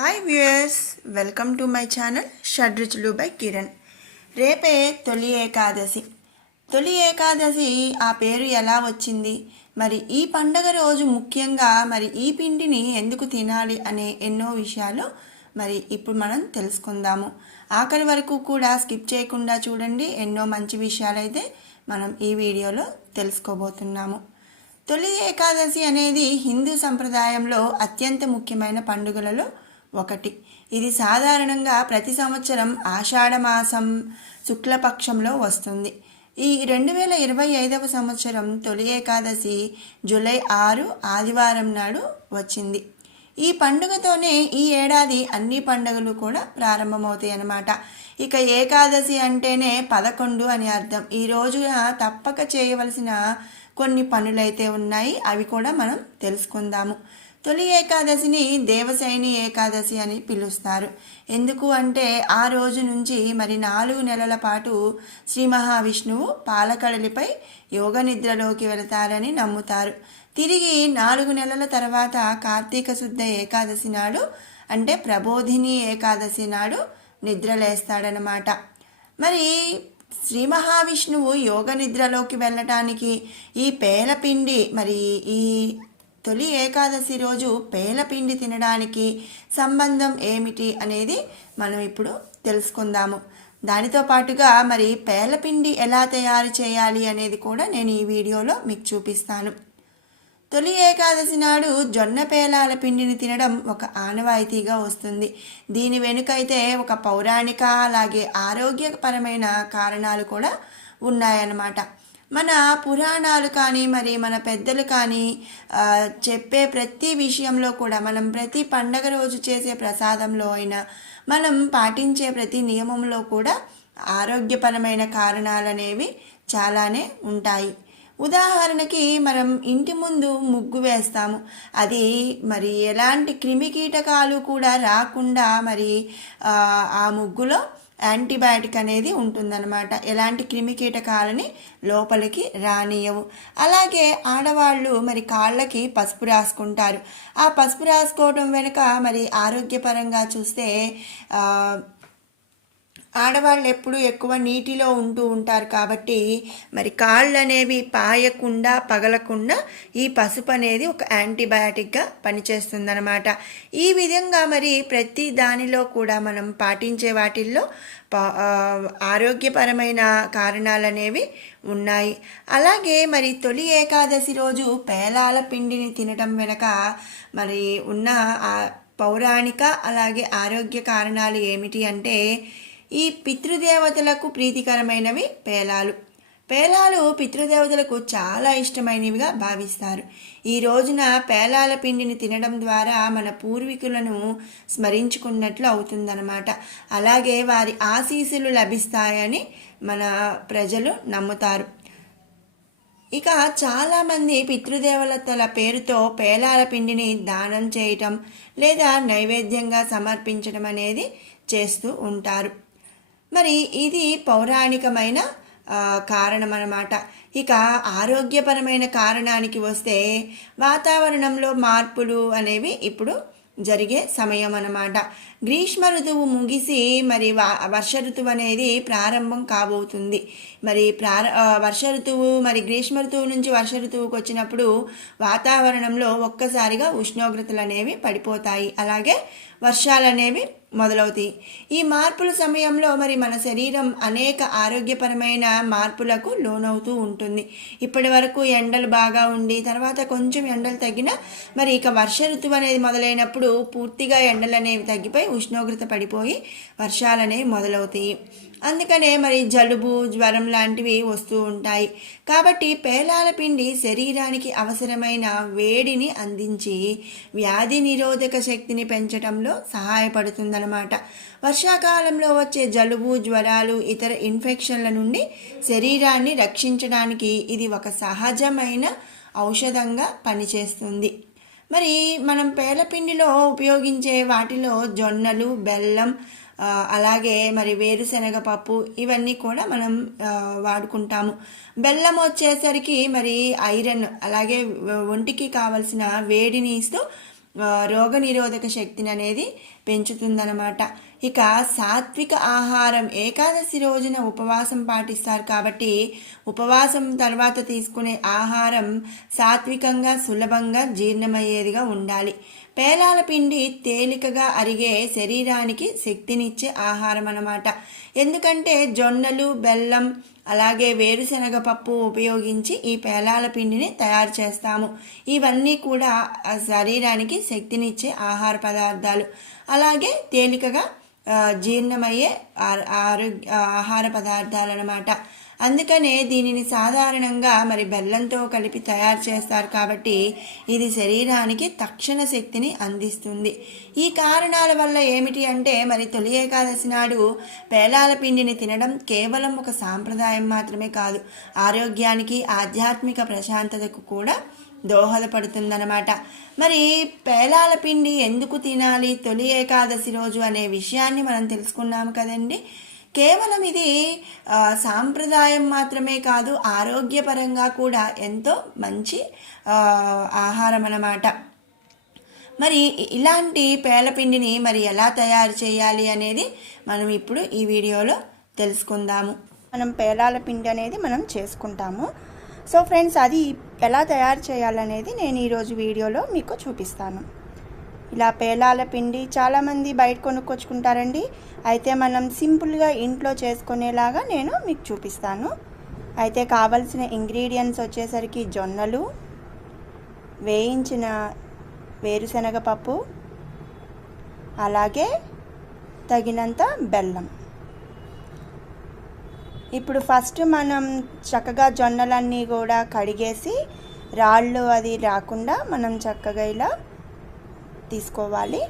Hi viewers, welcome to my channel Shadruchulu by Kiran. రేపే తొలి ఏకాదశి. తొలి ఏకాదశి ఆ పేరు ఎలా వచ్చింది, మరి ఈ పండగ రోజు ముఖ్యంగా మరి ఈ పిండిని ఎందుకు తినాలి అనే ఎన్నో విషయాలు మరి ఇప్పుడు మనం తెలుసుకుందాము. ఆఖరి వరకు కూడా స్కిప్ చేయకుండా చూడండి. ఎన్నో మంచి విషయాలైతే మనం ఈ వీడియోలో తెలుసుకోబోతున్నాము. తొలి ఏకాదశి అనేది హిందూ సంప్రదాయంలో అత్యంత ముఖ్యమైన పండుగలలో ఒకటి. ఇది సాధారణంగా ప్రతి సంవత్సరం ఆషాఢ మాసం శుక్లపక్షంలో వస్తుంది. ఈ 2025వ సంవత్సరం తొలి ఏకాదశి జూలై 6 ఆదివారం నాడు వచ్చింది. ఈ పండుగతోనే ఈ ఏడాది అన్ని పండుగలు కూడా ప్రారంభమవుతాయి అన్నమాట. ఇక ఏకాదశి అంటేనే 11 అని అర్థం. ఈ రోజున తప్పక చేయవలసిన కొన్ని పనులైతే ఉన్నాయి, అవి కూడా మనం తెలుసుకుందాము. తొలి ఏకాదశిని దేవశయని ఏకాదశి అని పిలుస్తారు. ఎందుకు అంటే ఆ రోజు నుంచి మరి 4 నెలల పాటు శ్రీ మహావిష్ణువు పాలకడలిపై యోగ నిద్రలోకి వెళతారని నమ్ముతారు. తిరిగి 4 నెలల తర్వాత కార్తీక శుద్ధ ఏకాదశి నాడు అంటే ప్రబోధిని ఏకాదశి నాడు నిద్రలేస్తాడనమాట. మరి శ్రీ మహావిష్ణువు యోగ నిద్రలోకి వెళ్ళటానికి ఈ పేలపిండి మరి ఈ తొలి ఏకాదశి రోజు పేలపిండి తినడానికి సంబంధం ఏమిటి అనేది మనం ఇప్పుడు తెలుసుకుందాము. దానితో పాటుగా మరి పేలపిండి ఎలా తయారు చేయాలి అనేది కూడా నేను ఈ వీడియోలో మీకు చూపిస్తాను. తొలి ఏకాదశి నాడు జొన్న పేలాల పిండిని తినడం ఒక ఆనవాయితీగా వస్తుంది. దీని వెనుకైతే ఒక పౌరాణిక అలాగే ఆరోగ్యపరమైన కారణాలు కూడా ఉన్నాయన్నమాట. మన పురాణాలు కానీ మరి మన పెద్దలు కానీ చెప్పే ప్రతి విషయంలో కూడా మనం ప్రతి పండగ రోజు చేసే ప్రసాదంలో అయినా మనం పాటించే ప్రతి నియమంలో కూడా ఆరోగ్యపరమైన కారణాలు అనేవి చాలానే ఉంటాయి. ఉదాహరణకి మనం ఇంటి ముందు ముగ్గు వేస్తాము. అది మరి ఎలాంటి క్రిమికీటకాలు కూడా రాకుండా మరి ఆ ముగ్గులో యాంటీబయాటిక్ అనేది ఉంటుందన్నమాట. ఎలాంటి క్రిమికీటకాలని లోపలికి రానియవు. అలాగే ఆడవాళ్ళు మరి కాళ్ళకి పసుపు రాసుకుంటారు. ఆ పసుపు రాసుకోవడం వెనుక మరి ఆరోగ్యపరంగా చూస్తే ఆడవాళ్ళు ఎప్పుడు ఎక్కువ నీటిలో ఉంటూ ఉంటారు కాబట్టి మరి కాళ్ళు అనేవి పాయకుండా పగలకుండా ఈ పసుపు అనేది ఒక యాంటీబయాటిక్గా పనిచేస్తుందన్నమాట. ఈ విధంగా మరి ప్రతి దానిలో కూడా మనం పాటించే వాటిల్లో ఆరోగ్యపరమైన కారణాలు అనేవి ఉన్నాయి. అలాగే మరి తొలి ఏకాదశి రోజు పేలాల పిండిని తినటం వెనక మరి ఉన్న పౌరాణిక అలాగే ఆరోగ్య కారణాలు ఏమిటి అంటే ఈ పితృదేవతలకు ప్రీతికరమైనవి పేలాలు. పేలాలు పితృదేవతలకు చాలా ఇష్టమైనవిగా భావిస్తారు. ఈ రోజున పేలాల పిండిని తినడం ద్వారా మన పూర్వీకులను స్మరించుకున్నట్లు అవుతుందన్నమాట. అలాగే వారి ఆశీస్సులు లభిస్తాయని మన ప్రజలు నమ్ముతారు. ఇక చాలామంది పితృదేవతల పేరుతో పేలాల పిండిని దానం చేయటం లేదా నైవేద్యంగా సమర్పించడం అనేది చేస్తూ ఉంటారు. మరి ఇది పౌరాణికమైన కారణం అన్నమాట. ఇక ఆరోగ్యపరమైన కారణానికి వస్తే వాతావరణంలో మార్పులు అనేవి ఇప్పుడు జరిగే సమయం అన్నమాట. గ్రీష్మ ఋతువు ముగిసి మరి వర్ష ఋతువు అనేది ప్రారంభం కాబోతుంది. మరి వర్ష ఋతువు మరి గ్రీష్మ ఋతువు నుంచి వర్ష ఋతువుకి వచ్చినప్పుడు వాతావరణంలో ఒక్కసారిగా ఉష్ణోగ్రతలు అనేవి పడిపోతాయి. అలాగే వర్షాలు అనేవి మొదలవుతాయి. ఈ మార్పుల సమయంలో మరి మన శరీరం అనేక ఆరోగ్యపరమైన మార్పులకు లోనవుతూ ఉంటుంది. ఇప్పటి వరకు ఎండలు బాగా ఉండి తర్వాత కొంచెం ఎండలు తగ్గిన మరి ఇక వర్ష ఋతువు అనేది మొదలైనప్పుడు పూర్తిగా ఎండలు అనేవి తగ్గిపోయి ఉష్ణోగ్రత పడిపోయి వర్షాలు అనేవి మొదలవుతాయి. అందుకనే మరి జలుబు జ్వరం లాంటివి వస్తూ ఉంటాయి. కాబట్టి పేలాల పిండి శరీరానికి అవసరమైన వేడిని అందించి వ్యాధి నిరోధక శక్తిని పెంచడంలో సహాయపడుతుందన్నమాట. వర్షాకాలంలో వచ్చే జలుబు జ్వరాలు ఇతర ఇన్ఫెక్షన్ల నుండి శరీరాన్ని రక్షించడానికి ఇది ఒక సహజమైన ఔషధంగా పనిచేస్తుంది. మరి మనం పేలపిండిలో ఉపయోగించే వాటిలో జొన్నలు, బెల్లం, అలాగే మరి వేరుశనగ పప్పు ఇవన్నీ కూడా మనం వాడుకుంటాము. బెల్లం వచ్చేసరికి మరి ఐరన్ అలాగే ఒంటికి కావలసిన వేడిని ఇస్తూ రోగనిరోధక శక్తిని అనేది పెంచుతుందన్నమాట. ఇక సాత్విక ఆహారం, ఏకాదశి రోజున ఉపవాసం పాటిస్తారు కాబట్టి ఉపవాసం తర్వాత తీసుకునే ఆహారం సాత్వికంగా సులభంగా జీర్ణమయ్యేదిగా ఉండాలి. పేలాల పిండి తేలికగా అరిగే శరీరానికి శక్తినిచ్చే ఆహారం అన్నమాట. ఎందుకంటే జొన్నలు, బెల్లం, అలాగే వేరుశనగ పప్పు ఉపయోగించి ఈ పేలాల పిండిని తయారు చేస్తాము. ఇవన్నీ కూడా శరీరానికి శక్తినిచ్చే ఆహార పదార్థాలు, అలాగే తేలికగా జీర్ణమయ్యే ఆహార పదార్థాలు అన్నమాట. అందుకనే దీనిని సాధారణంగా మరి బెల్లంతో కలిపి తయారు చేస్తారు కాబట్టి ఇది శరీరానికి తక్షణ శక్తిని అందిస్తుంది. ఈ కారణాల వల్ల ఏమిటి అంటే మరి తొలి ఏకాదశి నాడు పేలాల పిండిని తినడం కేవలం ఒక సాంప్రదాయం మాత్రమే కాదు, ఆరోగ్యానికి ఆధ్యాత్మిక ప్రశాంతతకు కూడా దోహదపడుతుందన్నమాట. మరి పేలాల పిండి ఎందుకు తినాలి తొలి ఏకాదశి రోజు అనే విషయాన్ని మనం తెలుసుకున్నాము కదండి. కేవలం ఇది సాంప్రదాయం మాత్రమే కాదు, ఆరోగ్యపరంగా కూడా ఎంతో మంచి ఆహారం అన్నమాట. మరి ఇలాంటి పేలపిండిని మరి ఎలా తయారు చేయాలి అనేది మనం ఇప్పుడు ఈ వీడియోలో తెలుసుకుందాము. మనం పేలాల పిండి అనేది మనం చేసుకుంటాము. సో ఫ్రెండ్స్, అది ఎలా తయారు చేయాలనేది నేను ఈరోజు వీడియోలో మీకు చూపిస్తాను. ఇలా పేలాల పిండి చాలామంది బయట కొనుక్కొచ్చుకుంటారండి. అయితే మనం సింపుల్గా ఇంట్లో చేసుకునేలాగా నేను మీకు చూపిస్తాను. అయితే కావలసిన ఇంగ్రీడియంట్స్ వచ్చేసరికి జొన్నలు, వేయించిన వేరుశనగ పప్పు, అలాగే తగినంత బెల్లం. ఇప్పుడు ఫస్ట్ మనం చక్కగా జొన్నలన్నీ కూడా కడిగేసి రాళ్ళు అది రాకుండా మనం చక్కగా ఇలా తీసుకోవాలి.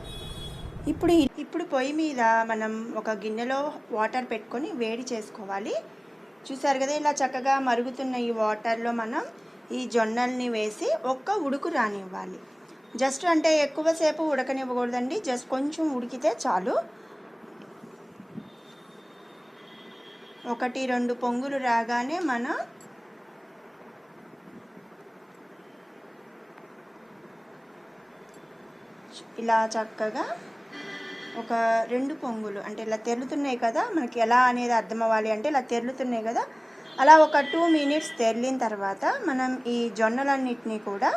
ఇప్పుడు పొయ్యి మీద మనం ఒక గిన్నెలో వాటర్ పెట్టుకొని వేడి చేసుకోవాలి. చూసారు కదా, ఇలా చక్కగా మరుగుతున్న ఈ వాటర్లో మనం ఈ జొన్నల్ని వేసి ఒక్క ఉడుకు రానివ్వాలి. జస్ట్ అంటే ఎక్కువసేపు ఉడకనివ్వకూడదండి, జస్ట్ కొంచెం ఉడికితే చాలు. 1-2 పొంగులు రాగానే మనం ఇలా చక్కగా ఒక 2 పొంగులు అంటే ఇలా తెరులుతున్నాయి కదా, మనకి ఎలా అనేది అర్థం అవ్వాలి అంటే ఇలా తెరులుతున్నాయి కదా, అలా ఒక 2 మినిట్స్ తెరిలిన తర్వాత మనం ఈ జొన్నలన్నిటినీ కూడా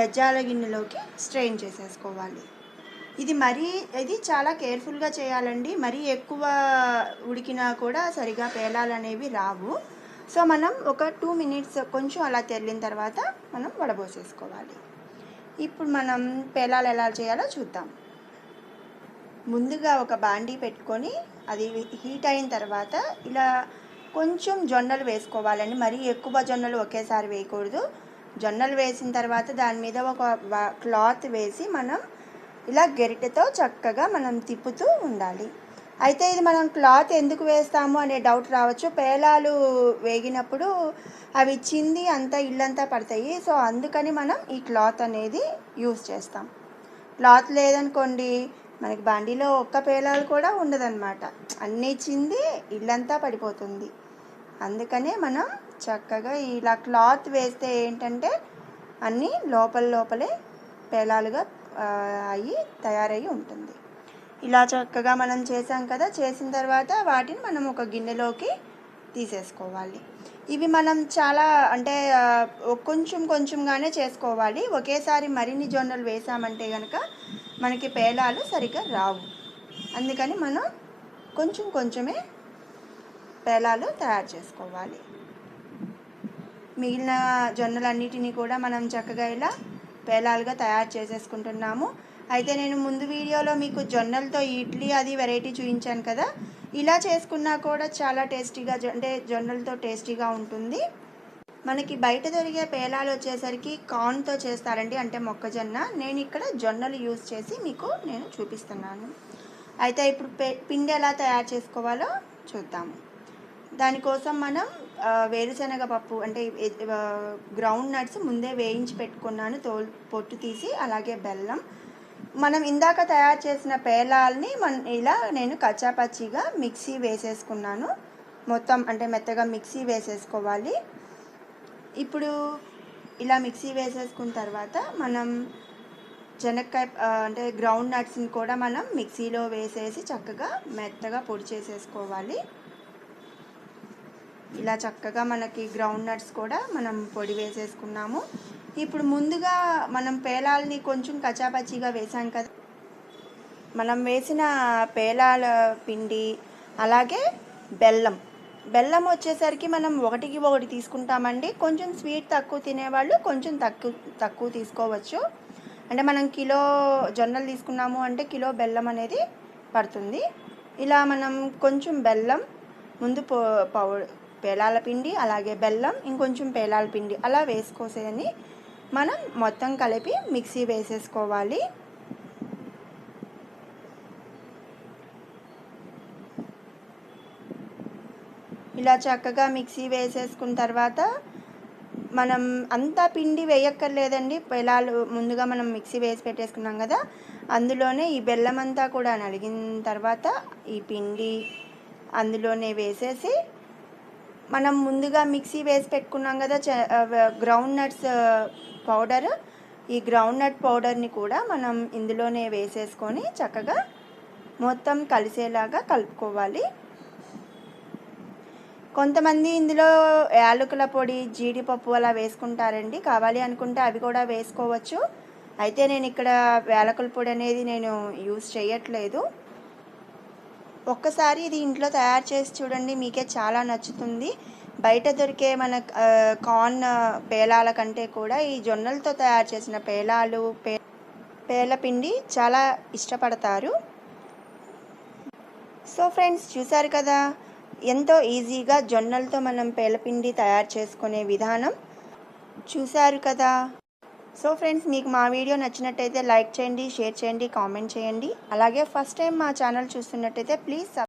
బెజ్జాల గిన్నెలోకి స్ట్రెయిన్ చేసేసుకోవాలి. ఇది చాలా కేర్ఫుల్గా చేయాలండి. మరీ ఎక్కువ ఉడికినా కూడా సరిగా పేలాలు అనేవి రావు. సో మనం ఒక 2 మినిట్స్ కొంచెం అలా తెరిలిన తర్వాత మనం వడబోసేసుకోవాలి. ఇప్పుడు మనం పేలాలు ఎలా చేయాలో చూద్దాం. ముందుగా ఒక బాండీ పెట్టుకొని అది హీట్ అయిన తర్వాత ఇలా కొంచెం జొన్నలు వేసుకోవాలండి. మరీ ఎక్కువ జొన్నలు ఒకేసారి వేయకూడదు. జొన్నలు వేసిన తర్వాత దాని మీద ఒక క్లాత్ వేసి మనం ఇలా గరిటెతో చక్కగా మనం తిప్పుతూ ఉండాలి. అయితే ఇది మనం క్లాత్ ఎందుకు వేస్తాము అనే డౌట్ రావచ్చు. పేలాలు వేగినప్పుడు అవి చింది అంతా ఇల్లంతా పడతాయి. సో అందుకని మనం ఈ క్లాత్ అనేది యూజ్ చేస్తాం. క్లాత్ లేదనుకోండి మనకి బండిలో ఒక్క పేలాలు కూడా ఉండదన్నమాట, అన్నీ చింది ఇల్లంతా పడిపోతుంది. అందుకనే మనం చక్కగా ఇలా క్లాత్ వేస్తే ఏంటంటే అన్నీ లోపలే పేలాలుగా అయ్యి తయారయ్యి ఉంటుంది. ఇలా చక్కగా మనం చేసాం కదా, చేసిన తర్వాత వాటిని మనం ఒక గిన్నెలోకి తీసేసుకోవాలి. ఇవి మనం చాలా అంటే కొంచెంగానే చేసుకోవాలి. ఒకేసారి మరిన్ని జొన్నలు వేసామంటే కనుక మనకి పేలాలు సరిగ్గా రావు. అందుకని మనం కొంచెమే పేలాలు తయారు చేసుకోవాలి. మిగిలిన జొన్నలన్నిటినీ కూడా మనం చక్కగా ఇలా పేలాలుగా తయారు చేసేసుకుంటున్నాము. అయితే నేను ముందు వీడియోలో మీకు జొన్నలతో ఇడ్లీ అది వెరైటీ చూపించాను కదా, ఇలా చేసుకున్నా కూడా చాలా టేస్టీగా అంటే జొన్నలతో టేస్టీగా ఉంటుంది. మనకి బయట దొరికే పేలాలు వచ్చేసరికి కార్న్తో చేస్తారండి, అంటే మొక్కజొన్న. నేను ఇక్కడ జొన్నలు యూజ్ చేసి మీకు నేను చూపిస్తున్నాను. అయితే ఇప్పుడు పిండి ఎలా తయారు చేసుకోవాలో చూద్దాము. దానికోసం మనం వేరుశనగ పప్పు అంటే గ్రౌండ్ నట్స్ ముందే వేయించి పెట్టుకున్నాను, పొట్టు తీసి. అలాగే బెల్లం. మనం ఇందాక తయారు చేసిన పేలాల్ని ఇలా నేను కచ్చాపచ్చిగా మిక్సీ వేసేసుకున్నాను. మొత్తం అంటే మెత్తగా మిక్సీ వేసేసుకోవాలి. ఇప్పుడు ఇలా మిక్సీ వేసేసుకున్న తర్వాత మనం శనక్కాయ అంటే గ్రౌండ్ నట్స్ని కూడా మనం మిక్సీలో వేసేసి చక్కగా మెత్తగా పొడి చేసేసుకోవాలి. ఇలా చక్కగా మనకి గ్రౌండ్ నట్స్ కూడా మనం పొడి వేసేసుకున్నాము. ఇప్పుడు ముందుగా మనం పేలాలని కొంచెం కచాపచిగా వేసాం కదా, మనం వేసిన పేలాల పిండి అలాగే బెల్లం వచ్చేసరికి మనం 1కి 1 తీసుకుంటామండి. కొంచెం స్వీట్ తక్కువ తినేవాళ్ళు కొంచెం తక్కువ తీసుకోవచ్చు. అంటే మనం కిలో జొన్నలు తీసుకున్నాము అంటే కిలో బెల్లం అనేది పడుతుంది. ఇలా మనం కొంచెం బెల్లం ముందు పేలాల పిండి అలాగే బెల్లం ఇంకొంచెం పేలాల పిండి అలా వేసుకోసేని మనం మొత్తం కలిపి మిక్సీ వేసేసుకోవాలి. ఇలా చక్కగా మిక్సీ వేసేసుకున్న తర్వాత మనం అంతా పిండి వేయక్కర్లేదండి. పేలాలు ముందుగా మనం మిక్సీ వేసి పెట్టేసుకున్నాం కదా, అందులోనే ఈ బెల్లం అంతా కూడా నలిగిన తర్వాత ఈ పిండి అందులోనే వేసేసి మనం ముందుగా మిక్సీ వేసి పెట్టుకున్నాం కదా గ్రౌండ్ నట్స్ పౌడర్, ఈ గ్రౌండ్ నట్ పౌడర్ని కూడా మనం ఇందులోనే వేసేసుకొని చక్కగా మొత్తం కలిసేలాగా కలుపుకోవాలి. కొంతమంది ఇందులో యాలకుల పొడి జీడిపప్పు అలా వేసుకుంటారండి. కావాలి అనుకుంటే అవి కూడా వేసుకోవచ్చు. అయితే నేను ఇక్కడ యాలకుల పొడి అనేది నేను యూజ్ చేయట్లేదు. ఒక్కసారి ఇది ఇంట్లో తయారు చేసి చూడండి, మీకే చాలా నచ్చుతుంది. బయట దొరికే మన కార్న్ పేలాల కంటే కూడా ఈ జొన్నలతో తయారు చేసిన పేలపిండి చాలా ఇష్టపడతారు. సో ఫ్రెండ్స్, చూసారు కదా ఎంతో ఈజీగా జొన్నలతో మనం పేలపిండి తయారు చేసుకునే విధానం చూసారు కదా. సో ఫ్రెండ్స్, మీకు మా వీడియో నచ్చినట్టయితే లైక్ చేయండి, షేర్ చేయండి, కామెంట్ చేయండి. అలాగే ఫస్ట్ టైం మా ఛానల్ చూస్తున్నట్టయితే ప్లీజ్